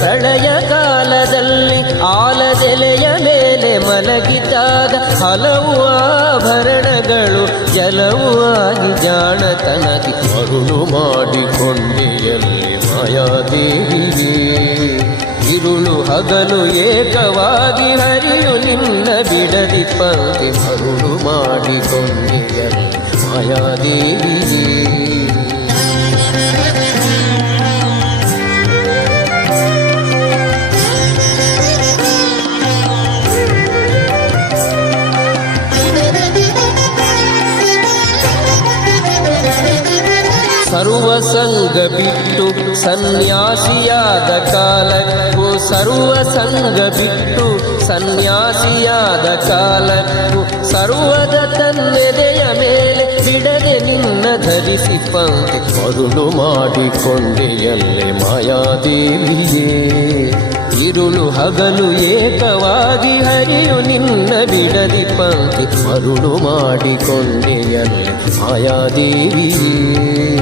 ಪ್ರಳಯ ಕಾಲದಲ್ಲಿ ಆಲದೆಲೆಯ ಮೇಲೆ ಮಲಗಿದಾಗ ಹಲವು ಆಭರಣಗಳು ಜಲವು ಆಗಿ ಜಾಣತನದಿ ಮರುಳು ಮಾಡಿಕೊಂಡೆಯಲ್ಲಿ ಮಾಯಾದೇವಿಯೇ. ಇರುಳು ಹಗಲು ಏಕವಾಗಿ ಹರಿಯು ನಿನ್ನ ಬಿಡದಿ ಪಂಕ್ತಿ ಮರುಳು ಮಾಡಿಕೊಂಡೆಯಲ್ಲಿ ಮಾಯಾದೇವಿಯೇ. ಸರ್ವಸಂಗ ಬಿಟ್ಟು ಸನ್ಯಾಸಿಯಾದ ಕಾಲಕ್ಕೂ ಸರ್ವಸಂಗ ಬಿಟ್ಟು ಸನ್ಯಾಸಿಯಾದ ಕಾಲಕ್ಕೂ ಸರ್ವದ ತನ್ನೆದೆಯ ಮೇಲೆ ಬಿಡದೆ ನಿನ್ನ ಧರಿಸಿ ಪಂಕ್ತಿ ಮರುಳು ಮಾಡಿಕೊಂಡೆಯಲ್ಲೇ ಮಾಯಾದೇವಿಯೇ. ಇರುಳು ಹಗಲು ಏಕವಾಗಿ ಹರಿಯು ನಿನ್ನ ಬಿಡದಿ ಪಂಕ್ತಿ ಮರುಳು ಮಾಡಿಕೊಂಡೆಯಲ್ಲೇ ಮಾಯಾದೇವಿಯೇ.